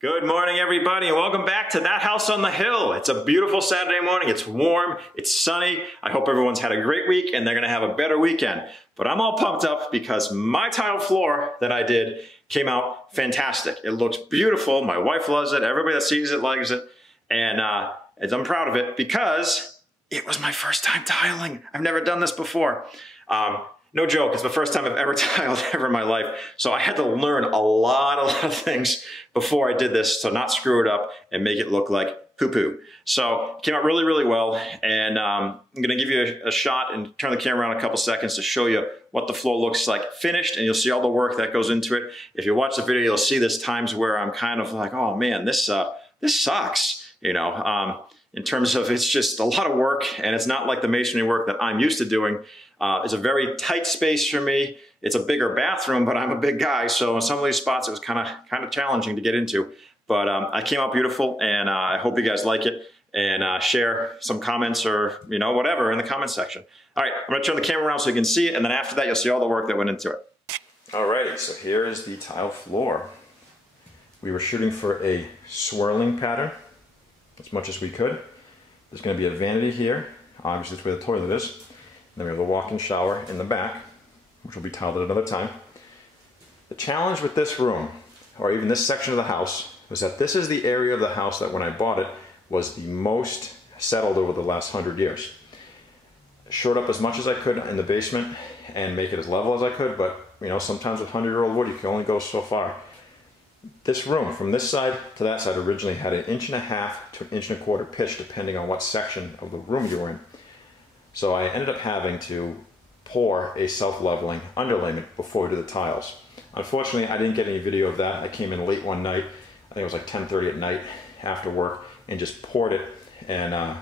Good morning, everybody, and welcome back to That House on the Hill. It's a beautiful Saturday morning. It's warm, it's sunny. I hope everyone's had a great week and they're gonna have a better weekend. But I'm all pumped up because my tile floor that I did came out fantastic. It looks beautiful. My wife loves it. Everybody that sees it likes it. And I'm proud of it because it was my first time tiling. I've never done this before. No joke, it's the first time I've ever tiled ever in my life. So I had to learn a lot of things before I did this to not screw it up and make it look like poo-poo. So it came out really, really well. And I'm gonna give you a shot and turn the camera around a couple seconds to show you what the floor looks like finished, and you'll see all the work that goes into it. If you watch the video, you'll see there's times where I'm kind of like, oh man, this sucks, you know. In terms of it's just a lot of work, and it's not like the masonry work that I'm used to doing. It's a very tight space for me. It's a bigger bathroom, but I'm a big guy, so in some of these spots it was kind of challenging to get into. But I came out beautiful, and I hope you guys like it, and share some comments or whatever in the comment section. All right, I'm gonna turn the camera around so you can see it, and then after that you'll see all the work that went into it. Alrighty, so here is the tile floor. We were shooting for a swirling pattern as much as we could. There's going to be a vanity here, obviously it's where the toilet is. And then we have a walk-in shower in the back, which will be tiled at another time. The challenge with this room, or even this section of the house, was that this is the area of the house that when I bought it was the most settled over the last 100 years. Shored up as much as I could in the basement and make it as level as I could, but sometimes with 100-year-old wood you can only go so far. This room, from this side to that side, originally had 1.5 inches to 1.25 inches pitch, depending on what section of the room you were in. So I ended up having to pour a self-leveling underlayment before we did the tiles. Unfortunately, I didn't get any video of that. I came in late one night, I think it was like 10:30 at night after work, and just poured it and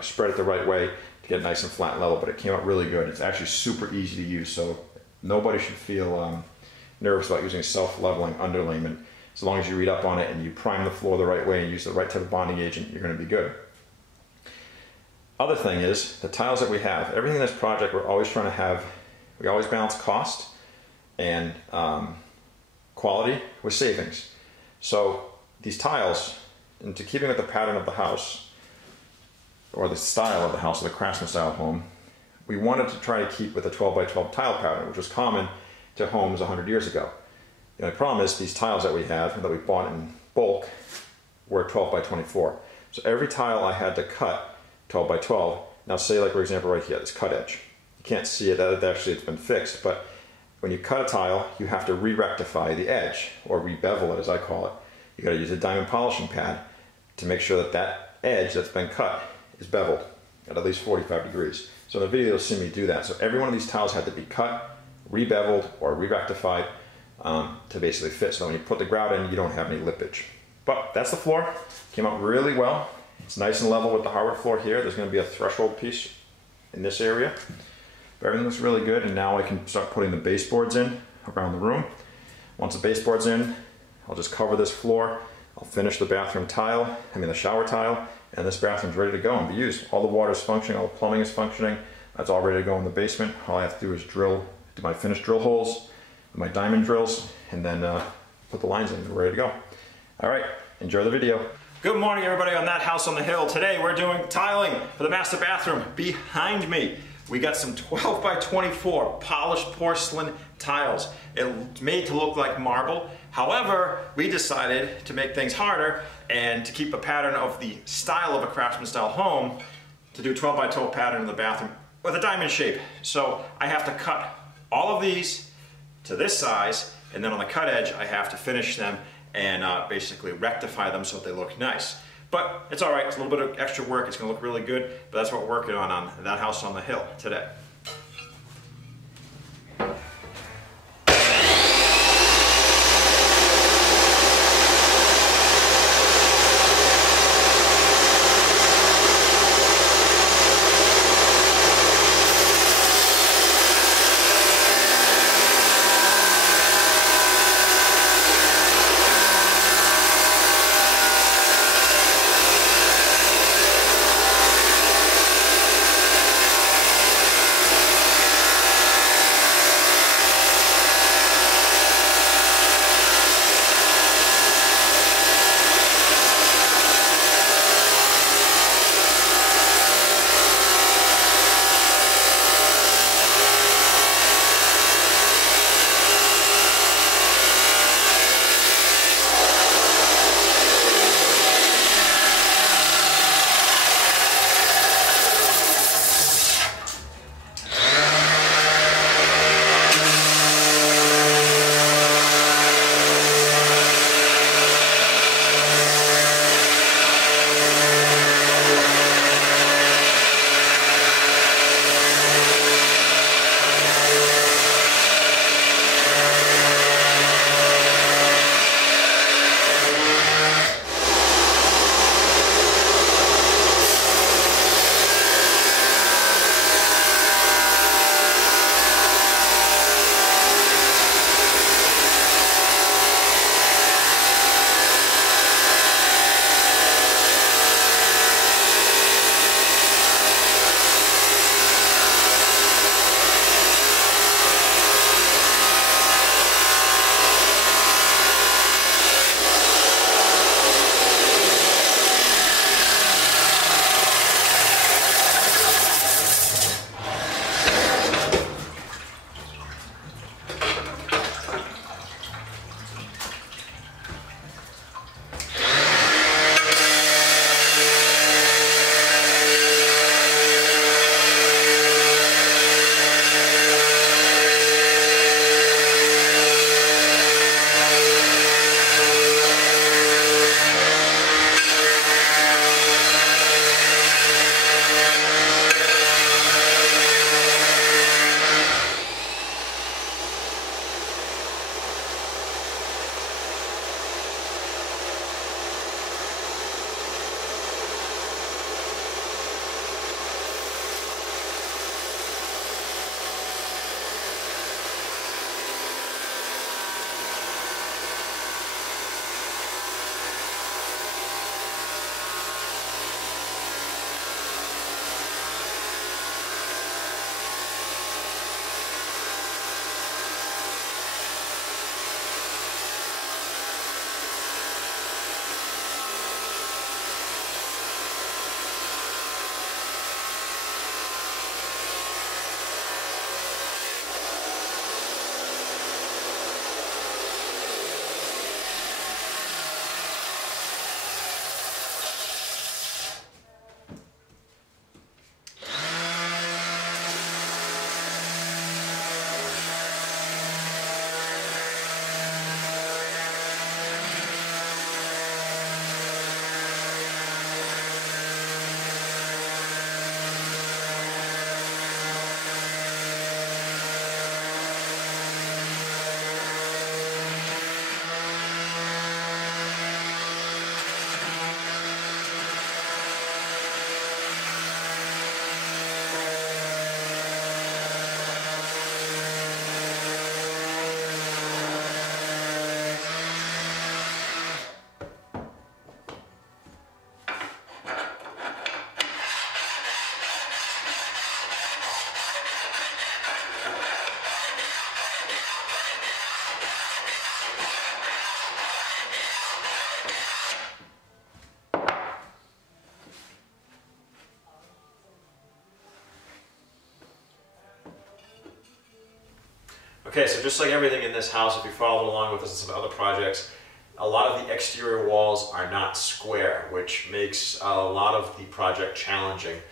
spread it the right way to get it nice and flat and level, but it came out really good. It's actually super easy to use, so nobody should feel nervous about using self-leveling underlayment. As long as you read up on it and you prime the floor the right way and use the right type of bonding agent, you're going to be good. Other thing is, the tiles that we have, everything in this project we're always trying to have, we always balance cost and quality with savings. So these tiles, into keeping with the pattern of the house, or the style of the house, or the Craftsman Style home, we wanted to try to keep with the 12 by 12 tile pattern, which was common to homes 100 years ago. The only problem is these tiles that we have, that we bought in bulk, were 12 by 24. So every tile I had to cut 12 by 12. Now say, like for example right here, this cut edge. You can't see it, actually it's been fixed, but when you cut a tile, you have to re-rectify the edge, or re-bevel it as I call it. You gotta use a diamond polishing pad to make sure that that edge that's been cut is beveled at least 45 degrees. So in the video you'll see me do that. So every one of these tiles had to be cut, re-beveled, or re-rectified to basically fit, so when you put the grout in, you don't have any lippage. But that's the floor. Came out really well. It's nice and level with the hardwood floor here. There's going to be a threshold piece in this area. But everything looks really good, and now I can start putting the baseboards in around the room. Once the baseboard's in, I'll just cover this floor. I'll finish the bathroom tile, the shower tile, and this bathroom's ready to go and be used. All the water's functioning, all the plumbing is functioning. That's all ready to go in the basement. All I have to do is do my finished drill holes, my diamond drills, and then put the lines in and we're ready to go. All right, enjoy the video. Good morning, everybody, on That House on the Hill. Today we're doing tiling for the master bathroom. Behind me, we got some 12 by 24 polished porcelain tiles. It's made to look like marble. However, we decided to make things harder and to keep a pattern of the style of a Craftsman Style home, to do 12 by 12 pattern in the bathroom with a diamond shape. So I have to cut all of these to this size, and then on the cut edge I have to finish them and basically rectify them so that they look nice. But it's all right, it's a little bit of extra work, it's gonna look really good, but that's what we're working on That House on the Hill today. Okay, so just like everything in this house, if you followed along with us in some other projects, a lot of the exterior walls are not square, which makes a lot of the project challenging.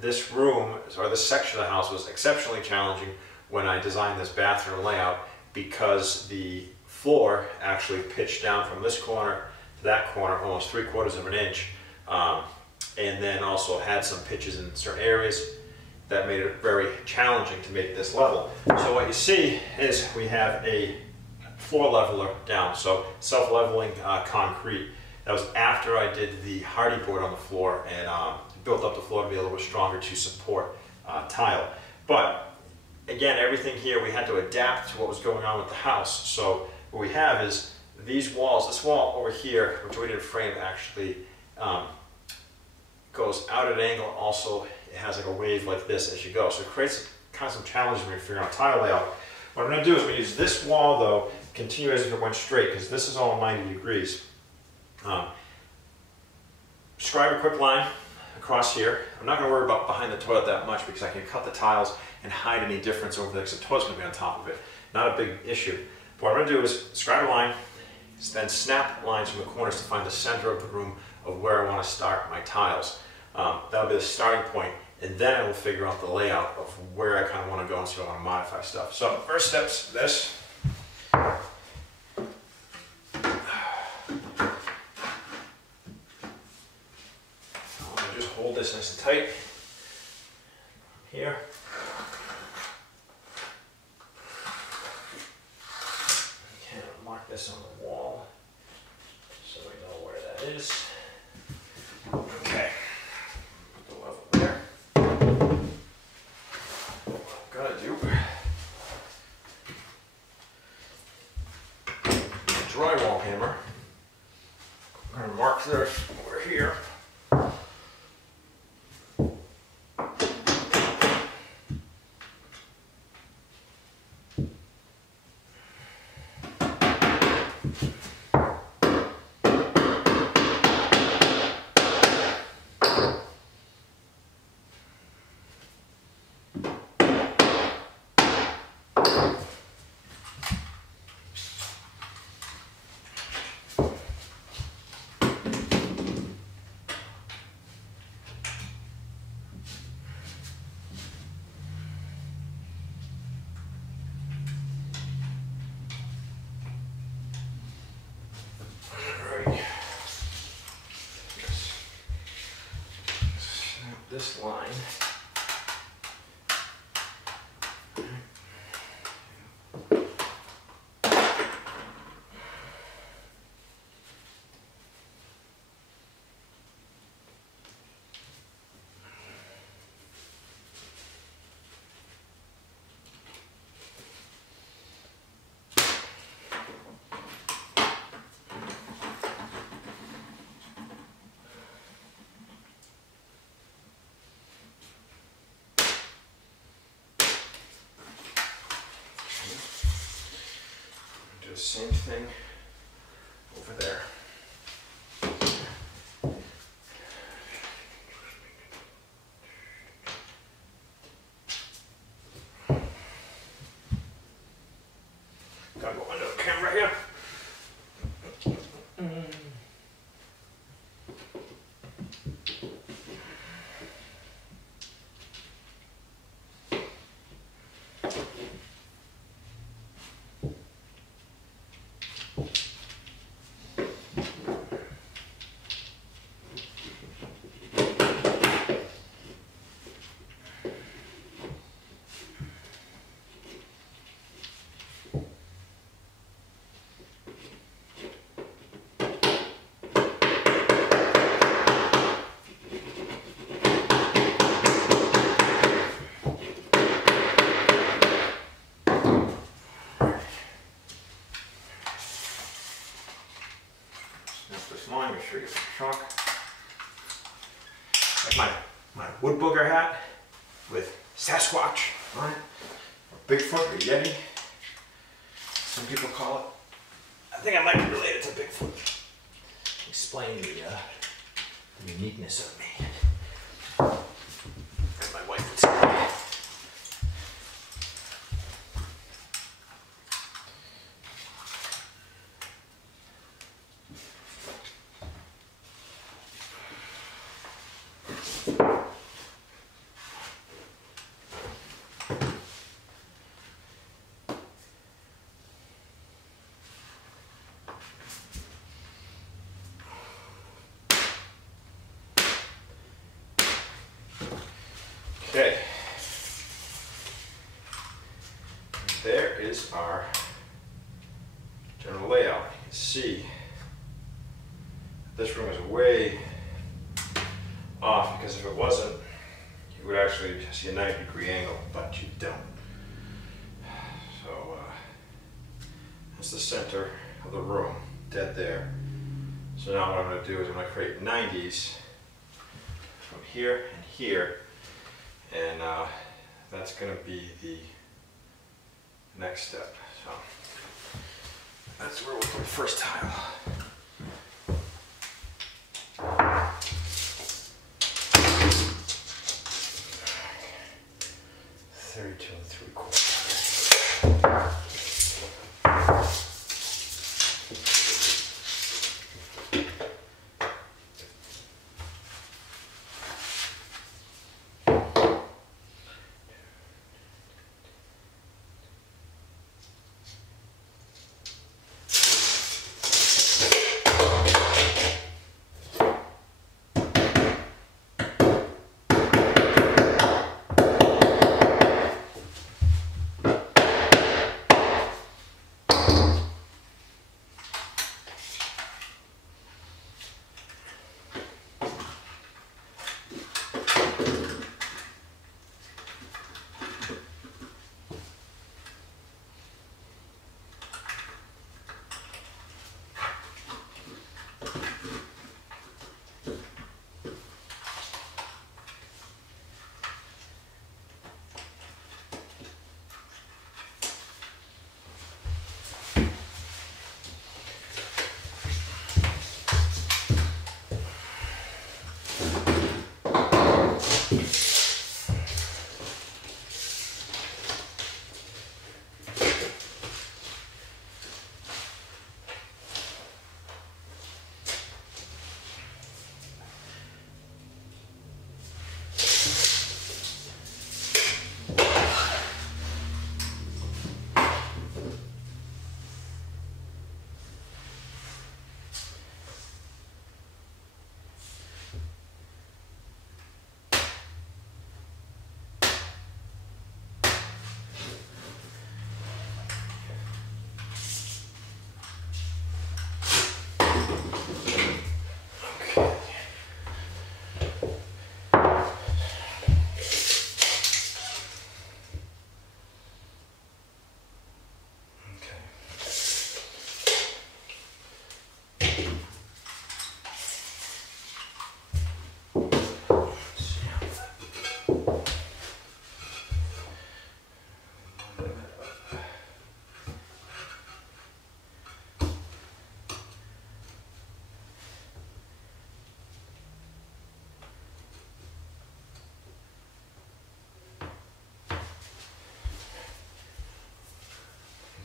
This room, or this section of the house, was exceptionally challenging when I designed this bathroom layout because the floor actually pitched down from this corner to that corner almost 3/4 of an inch, and then also had some pitches in certain areas that made it very challenging to make this level. So what you see is we have a floor leveler down, so self-leveling concrete. That was after I did the hardy board on the floor and built up the floor to be a little bit stronger to support tile. But again, everything here we had to adapt to what was going on with the house. So what we have is these walls. This wall over here, which we didn't frame, actually goes out at an angle. Also, it has like a wave like this as you go. So it creates kind of some challenges when you're figuring out tile layout. What I'm going to do is we use this wall though, continue as if it went straight, because this is all 90 degrees. Scribe a quick line across here. I'm not going to worry about behind the toilet that much because I can cut the tiles and hide any difference over there because the toilet's going to be on top of it. Not a big issue. But what I'm going to do is scribe a line, then snap lines from the corners to find the center of the room of where I want to start my tiles. That'll be the starting point, and then I will figure out the layout of where I kind of want to go and see if I want to modify stuff. So first step's this. Hold this nice and tight here. Okay, I'll mark this on the wall so we know where that is. Okay, put the level there. What I'm gonna do, drywall hammer. I'm gonna mark this over here. This line. Do the same thing over there. Gotta go under the camera here. Line, make sure you get some chalk. Like my wood booger hat with Sasquatch on it, or Bigfoot, or Yeti. Some people call it. I think I might be related to Bigfoot. Explain the uniqueness of me. And my wife would say. is our general layout. You can see this room is way off, because if it wasn't, you would actually see a 90-degree angle, but you don't. So that's the center of the room, dead there. So now what I'm going to do is I'm going to create 90s from here and here, and that's going to be the next step. So that's where we'll put the first tile. 32 3/4.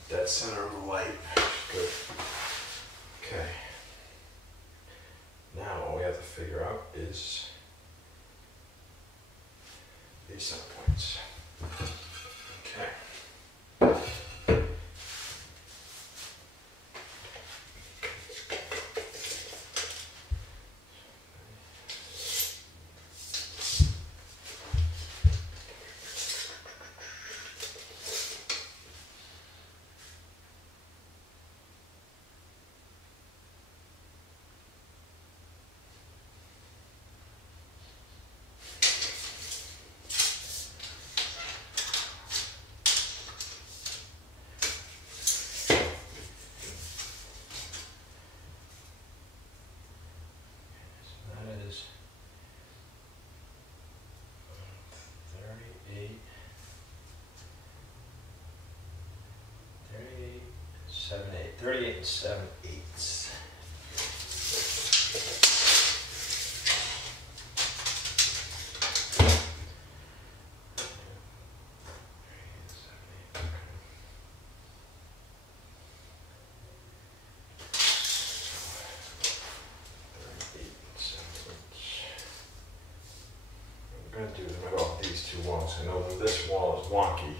Dead center of the light. Good. Okay. Now all we have to figure out is these center points. Okay. Seven, 8, 38 and 7/8. What I'm going to do is I'm going to go off these two walls. I know that this wall is wonky.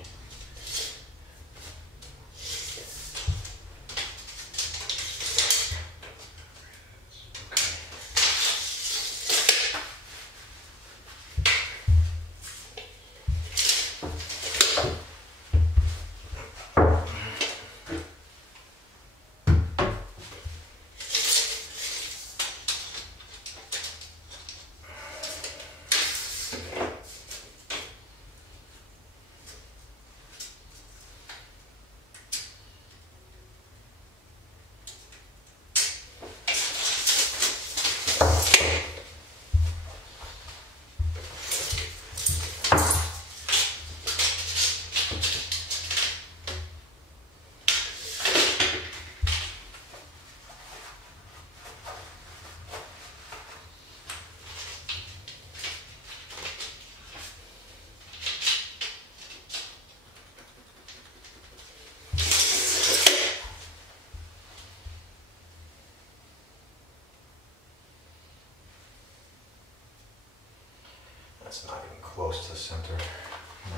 That's not even close to the center.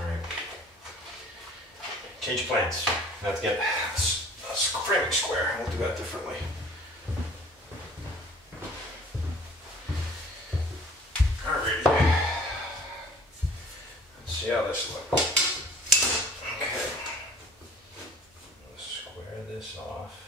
All right. Change plans. I have to get a framing square. We'll do that differently. Alrighty. Let's see how this looks. Okay. Let's square this off.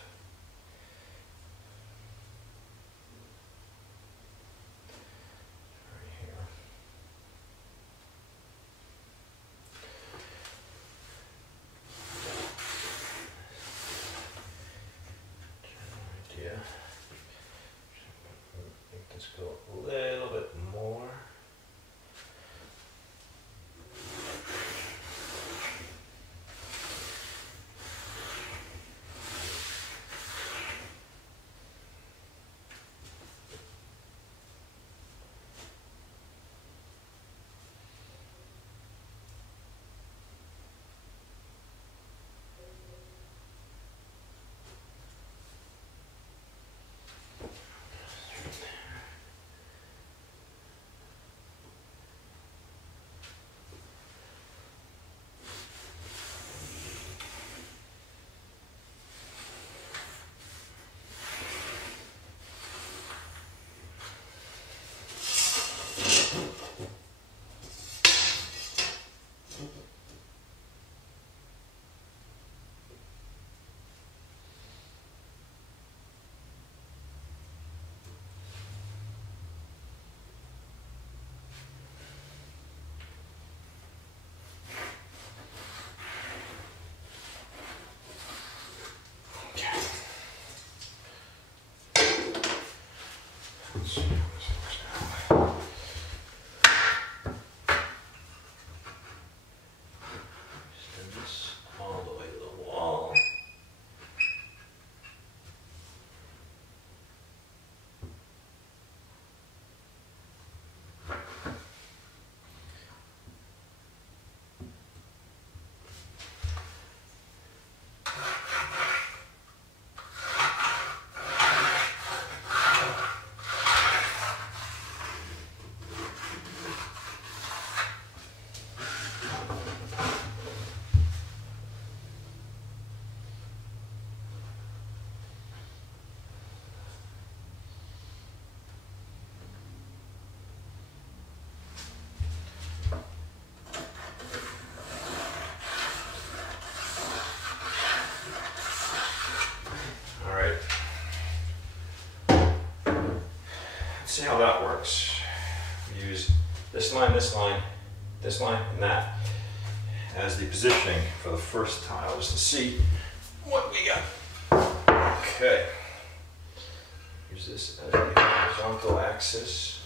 See how that works. We use this line, this line, this line, and that as the positioning for the first tile, just to see what we got. Okay. Use this as the horizontal axis.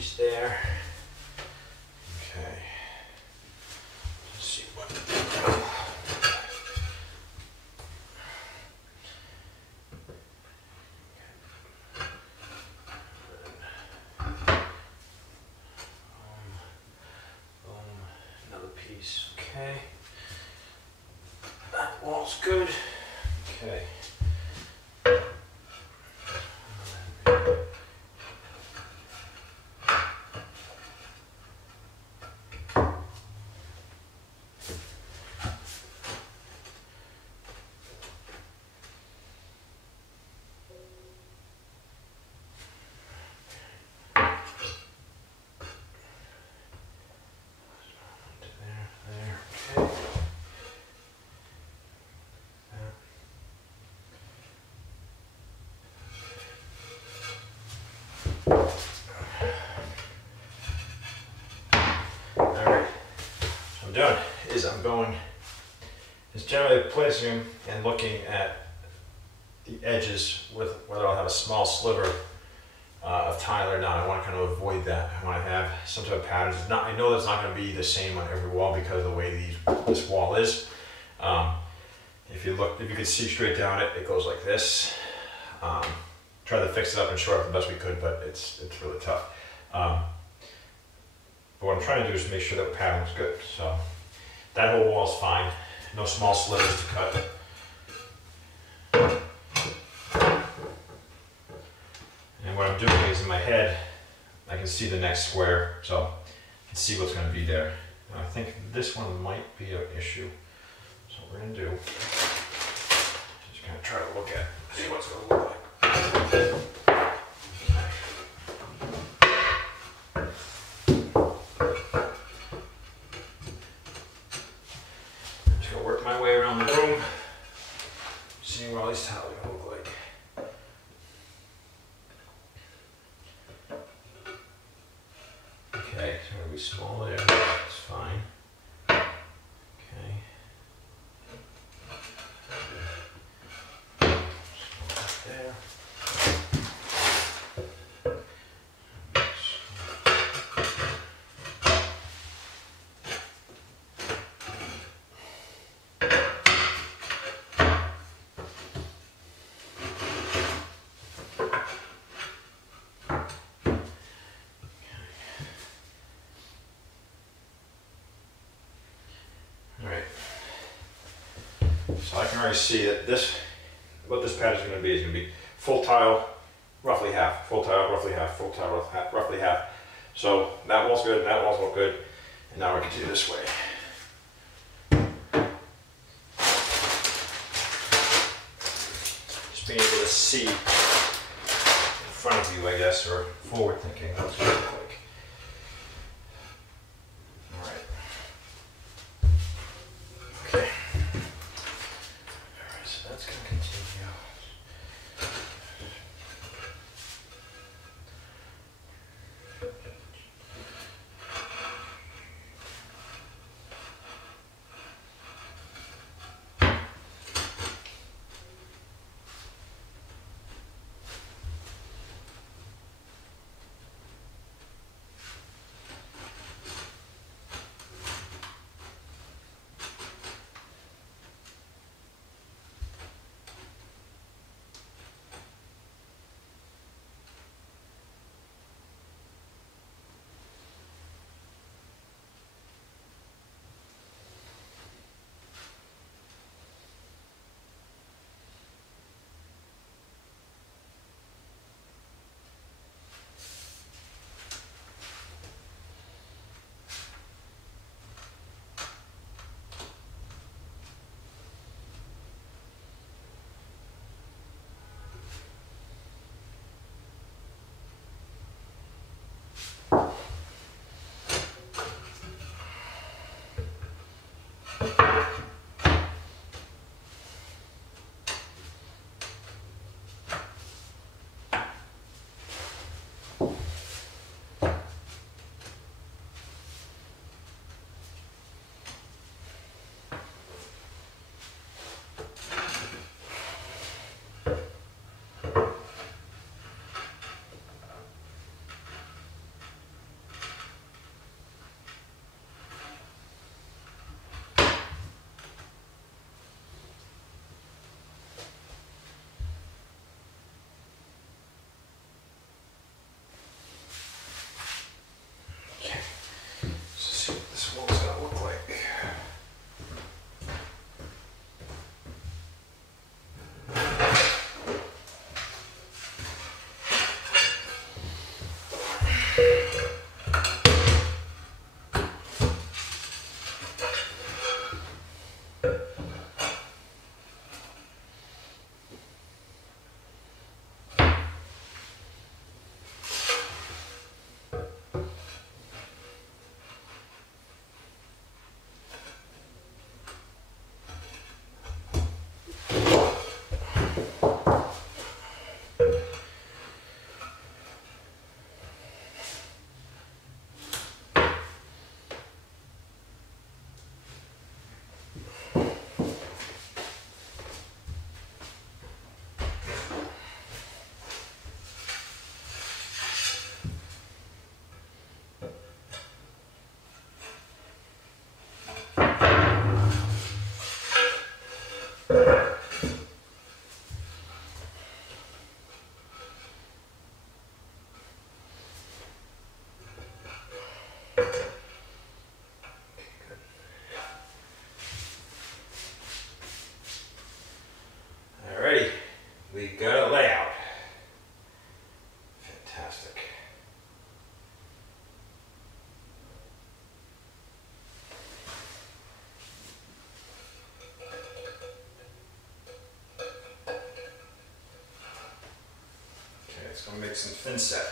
piece there. Okay. Let's see what. Another piece. Okay. That wall's good. Okay. I'm doing is I'm going, is generally placing them and looking at the edges with whether I'll have a small sliver of tile or not. I want to kind of avoid that. I want to have some type of patterns. It's not, I know that's not going to be the same on every wall because of the way this wall is. If you can see straight down it, it goes like this. Try to fix it up and shore up the best we could, but it's really tough. But what I'm trying to do is make sure that the pattern is good. So that whole wall is fine. No small slivers to cut. And what I'm doing is in my head, I can see the next square, so I can see what's going to be there. And I think this one might be an issue. So what we're going to do is just kind of try to look at, see what's going to look like. Okay, so it'll be small there, that's fine. Okay. Small there. So I can already see that what this pattern is going to be full tile, roughly half, full tile, roughly half, full tile, roughly half. So that wall's good, that wall's all good, and now we're going to do this way. Just being able to see in front of you, I guess, or forward thinking, that's what it looks like. Next, I'm gonna make some thin set.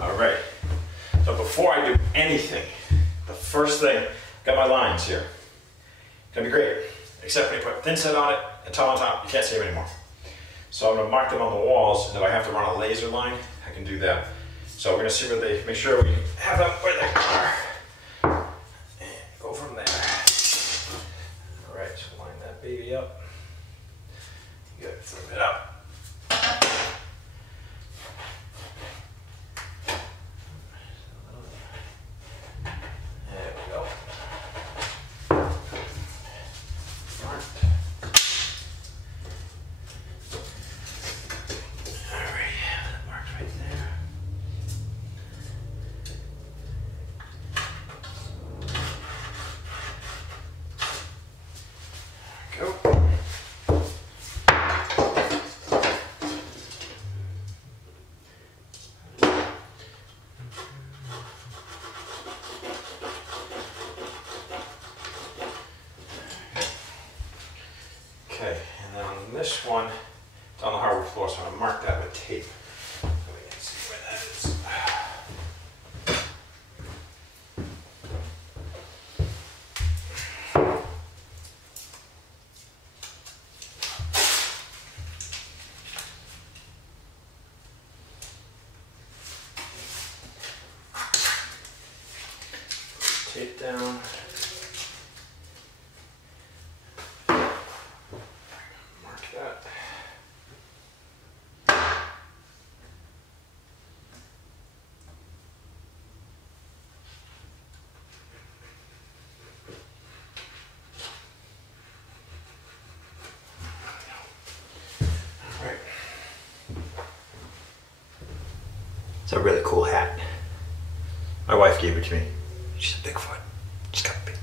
All right, so before I do anything, the first thing, got my lines here. Gonna be great, except when you put thin set on it and tile on top, you can't see them anymore. So I'm gonna mark them on the walls, and if I have to run a laser line, I can do that. So we're gonna see where they, make sure we have them where they are. And go from there. All right, so line that baby up. Good, flip it up. Okay, and then on this one, it's on the hardwood floor, so I'm going to mark that with tape so we can see where that is. Tape down. It's a really cool hat. My wife gave it to me. She's a Bigfoot. She's got a big name.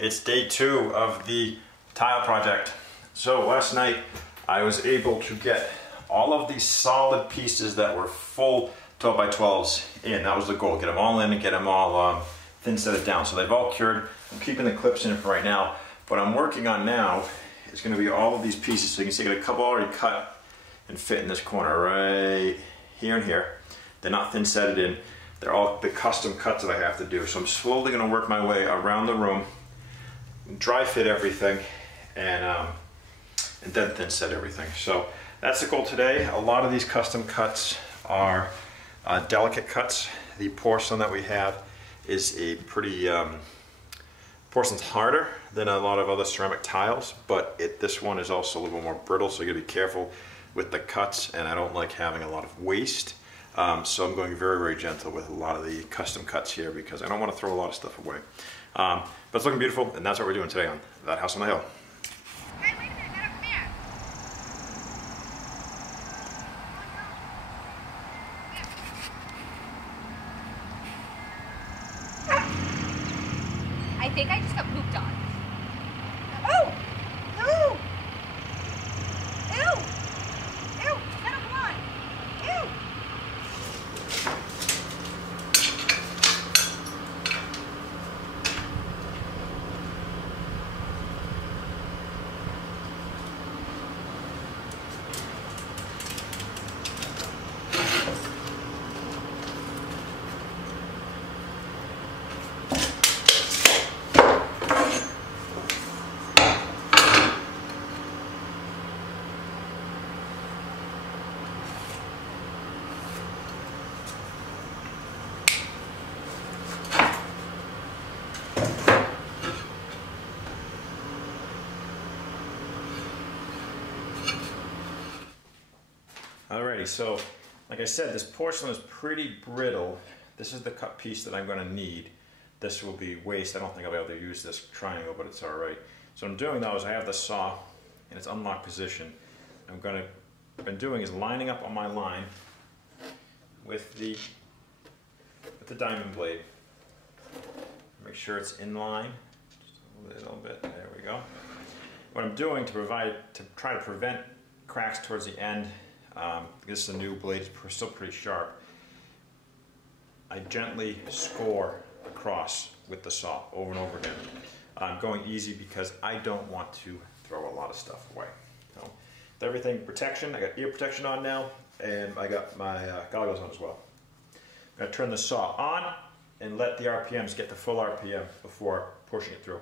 It's day 2 of the tile project. So last night I was able to get all of these solid pieces that were full 12 by 12s in. That was the goal, get them all in and get them all thin setted down. So they've all cured. I'm keeping the clips in for right now. What I'm working on now is going to be all of these pieces. So you can see I got a couple already cut and fit in this corner right here and here. They're not thin setted in. They're all the custom cuts that I have to do. So I'm slowly going to work my way around the room, dry fit everything, and then thin set everything. So that's the goal today. A lot of these custom cuts are delicate cuts. The porcelain that we have is a pretty, porcelain's harder than a lot of other ceramic tiles, but this one is also a little more brittle, so you gotta be careful with the cuts, and I don't like having a lot of waste. So I'm going very, very gentle with a lot of the custom cuts here because I don't want to throw a lot of stuff away. But it's looking beautiful, and that's what we're doing today on That House on the Hill. Hey, wait a minute, get up there. I think I just got pooped on. Oh! Ew! Ew! Ew! Nana, come on! Ew! Alrighty, so like I said, this porcelain is pretty brittle. This is the cut piece that I'm going to need. This will be waste. I don't think I'll be able to use this triangle, but it's alright. So what I'm doing though is I have the saw in its unlocked position. What I've been doing is lining up on my line with the diamond blade. Make sure it's in line, just a little bit. There we go. What I'm doing to try to prevent cracks towards the end. This is a new blade, it's still pretty sharp. I gently score across with the saw over and over again. I'm going easy because I don't want to throw a lot of stuff away. So, with everything protection, I got ear protection on now, and I got my goggles on as well. I'm going to turn the saw on and let the RPMs get to full RPM before pushing it through.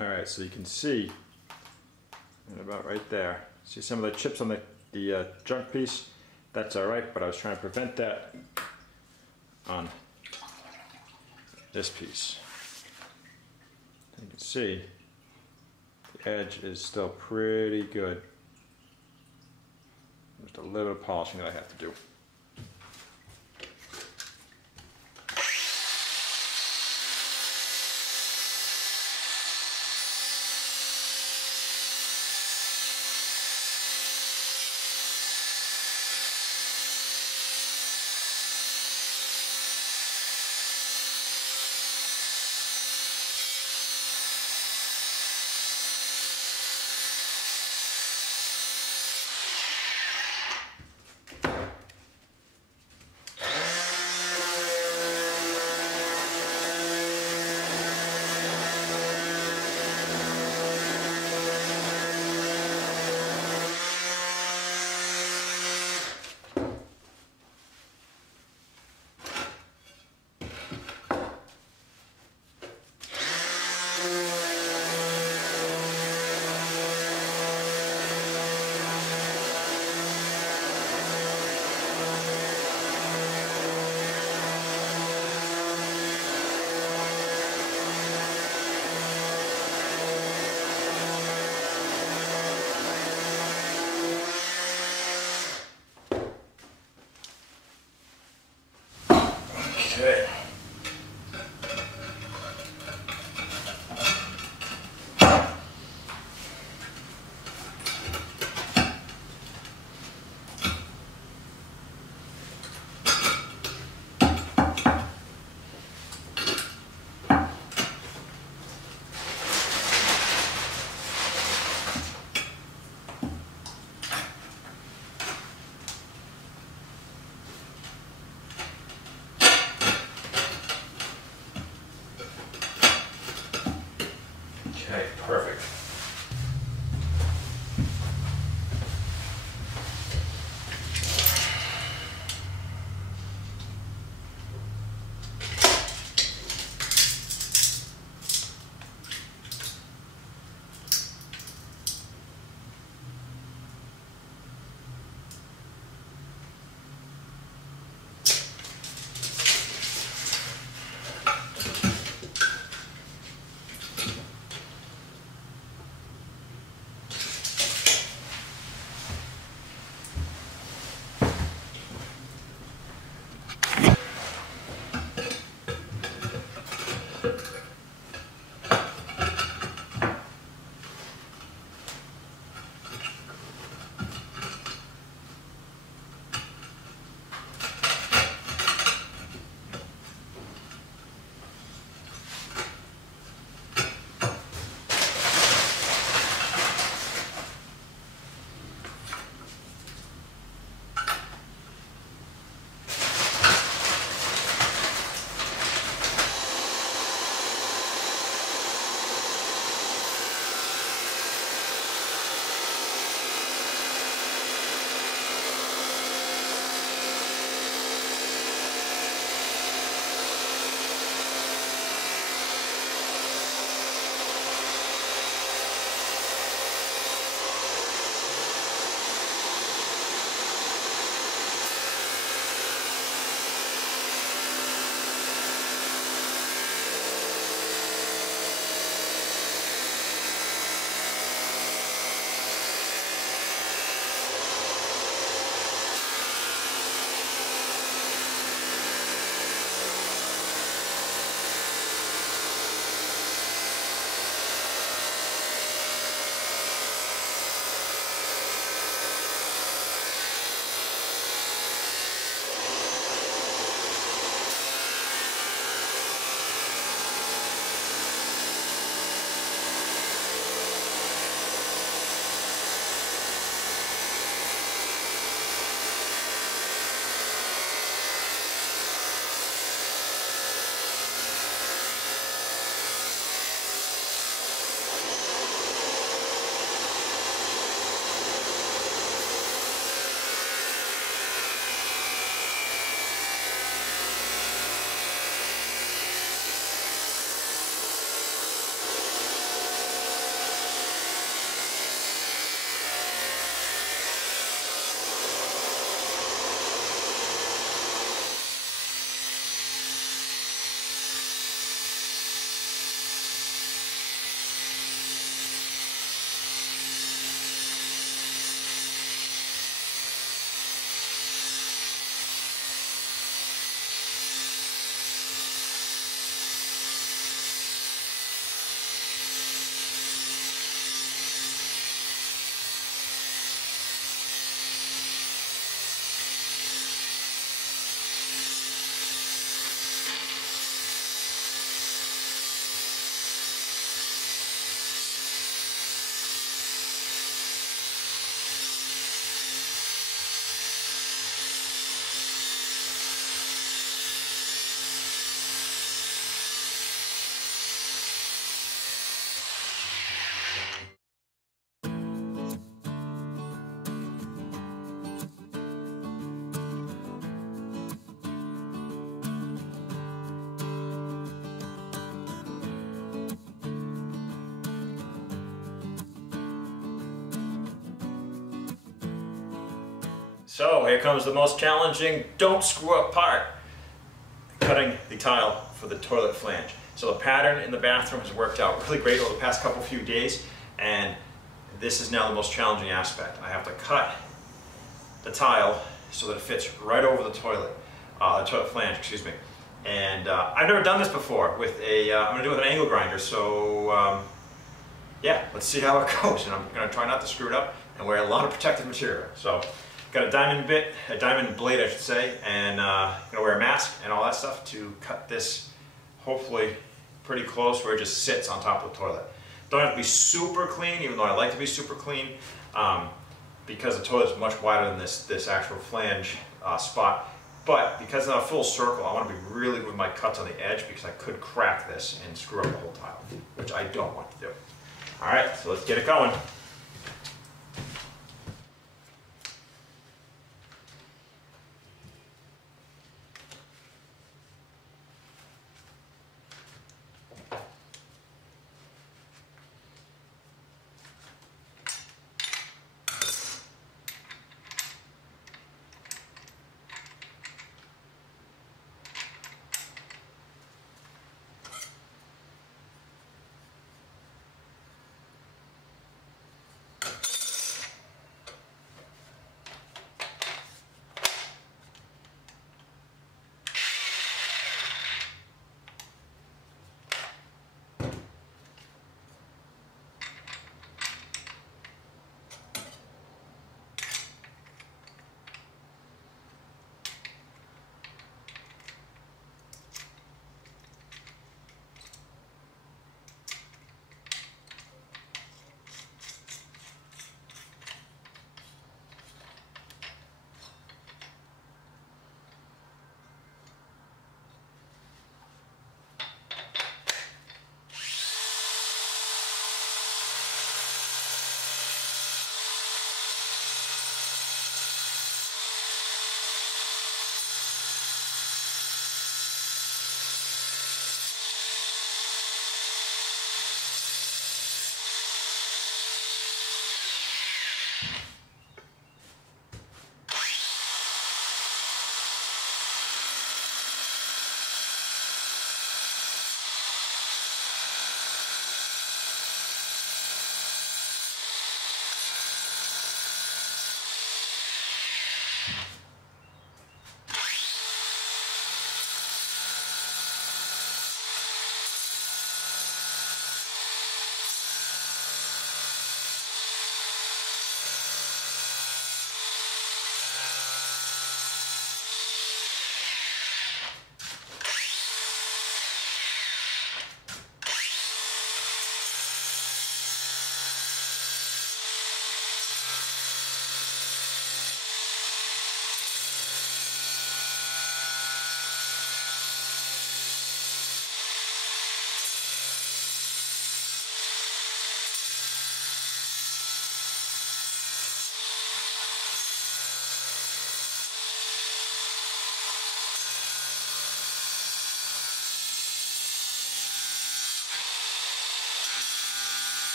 Alright, so you can see, about right there, see some of the chips on the junk piece? That's alright, but I was trying to prevent that on this piece. You can see the edge is still pretty good. I'm Just a little bit of polishing that I have to do. Okay. Okay, perfect. So here comes the most challenging don't screw up part. Cutting the tile for the toilet flange. So the pattern in the bathroom has worked out really great over the past few days, and this is now the most challenging aspect. I have to cut the tile so that it fits right over the toilet flange, excuse me. And I've never done this before with I'm gonna do it with an angle grinder, so yeah, let's see how it goes. And I'm gonna try not to screw it up and wear a lot of protective material. So got a diamond blade I should say, and gonna wear a mask and all that stuff to cut this hopefully pretty close where it just sits on top of the toilet. Don't have to be super clean, even though I like to be super clean, because the toilet is much wider than this actual flange spot. But because I'm a full circle, I want to be really good with my cuts on the edge because I could crack this and screw up the whole tile, which I don't want to do. All right, so let's get it going.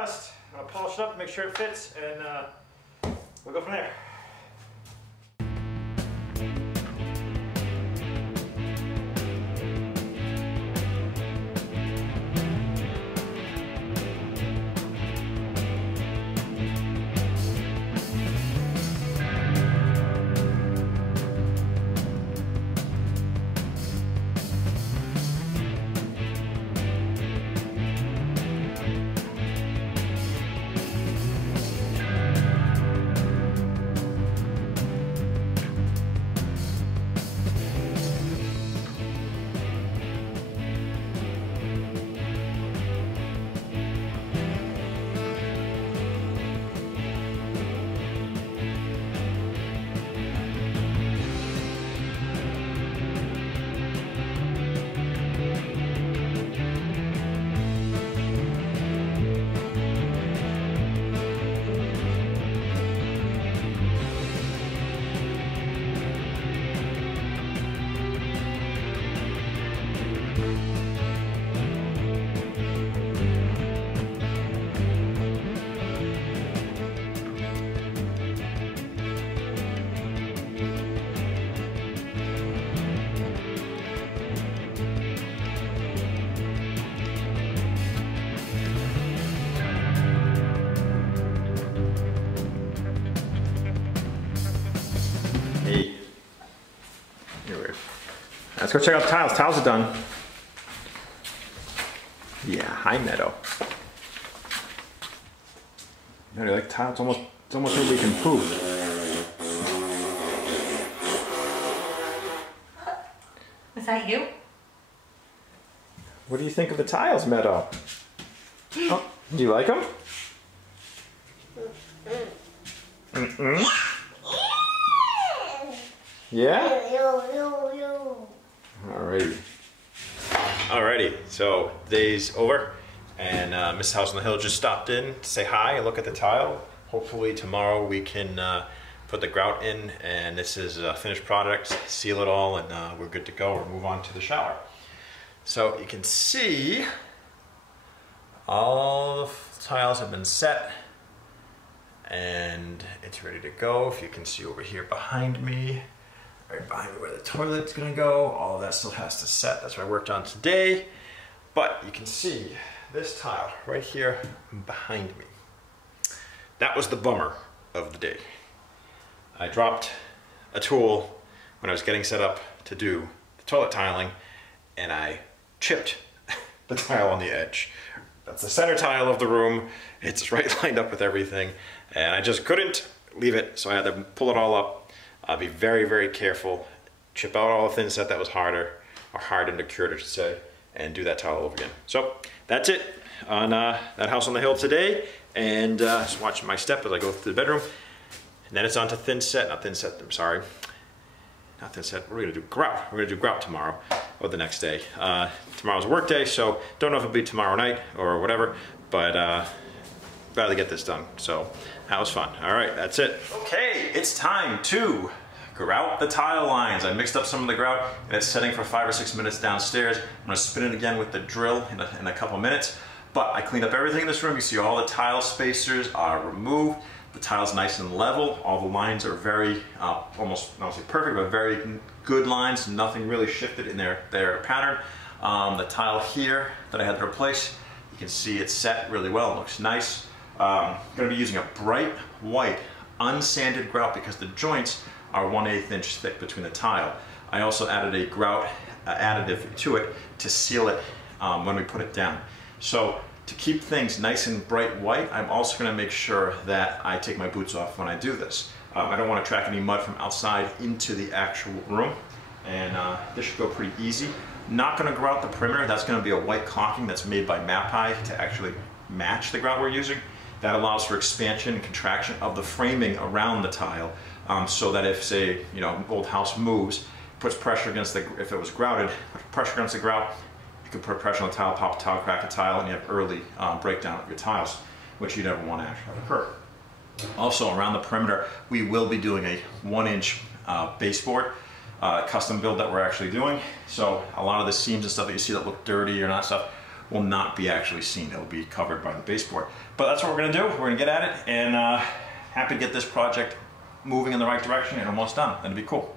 dust. I'll polish it up, make sure it fits, and we'll go from there. Let's go check out the tiles. Tiles are done. Yeah, hi Meadow. No, you like the tile? It's almost like we can poop. Is that you? What do you think of the tiles, Meadow? Oh, do you like them? Mm-mm. Yeah? Alrighty. Alrighty, so day's over, and Mrs. House on the Hill just stopped in to say hi and look at the tile. Hopefully tomorrow we can put the grout in, and this is a finished product, seal it all, and we're good to go. We'll move on to the shower. So you can see all the tiles have been set, and it's ready to go. If you can see over here behind me, right behind me where the toilet's gonna go, all of that still has to set. That's what I worked on today. But you can see this tile right here behind me. That was the bummer of the day. I dropped a tool when I was getting set up to do the toilet tiling, and I chipped the tile on the edge. That's the center tile of the room. It's right lined up with everything, and I just couldn't leave it, so I had to pull it all up. Be very, very careful. Chip out all the thin set that was harder, or hardened or cured, I should say, and do that tile over again. So that's it on that house on the hill today, and just watching my step as I go through the bedroom. And then it's on to thin set, not thin set, I'm sorry. Not thin set, we're gonna do grout. We're gonna do grout tomorrow, or the next day. Tomorrow's a work day, so don't know if it'll be tomorrow night or whatever, but rather get this done. So that was fun. All right, that's it. Okay, it's time to grout the tile lines. I mixed up some of the grout, and it's setting for 5 or 6 minutes downstairs. I'm gonna spin it again with the drill in a couple minutes. But I cleaned up everything in this room. You see all the tile spacers are removed. The tile's nice and level. All the lines are very, almost, I don't say perfect, but very good lines. Nothing really shifted in their pattern. The tile here that I had to replace, you can see it's set really well. It looks nice. I'm going to be using a bright white unsanded grout because the joints are 1/8 inch thick between the tile. I also added a grout additive to it to seal it when we put it down. So to keep things nice and bright white, I'm also going to make sure that I take my boots off when I do this. I don't want to track any mud from outside into the actual room, and this should go pretty easy. Not going to grout the perimeter. That's going to be a white caulking that's made by Mapai to actually match the grout we're using. That allows for expansion and contraction of the framing around the tile, so that if, say, an old house moves, puts pressure against if it was grouted, put pressure against the grout, you could put pressure on the tile, pop a tile, crack a tile, and you have early breakdown of your tiles, which you never want to actually have occur. Also, around the perimeter, we will be doing a 1-inch baseboard, custom build that we're actually doing. So a lot of the seams and stuff that you see that look dirty or not stuff, will not be actually seen. It'll be covered by the baseboard. But that's what we're gonna do. We're gonna get at it, and happy to get this project moving in the right direction and almost done. That'd be cool.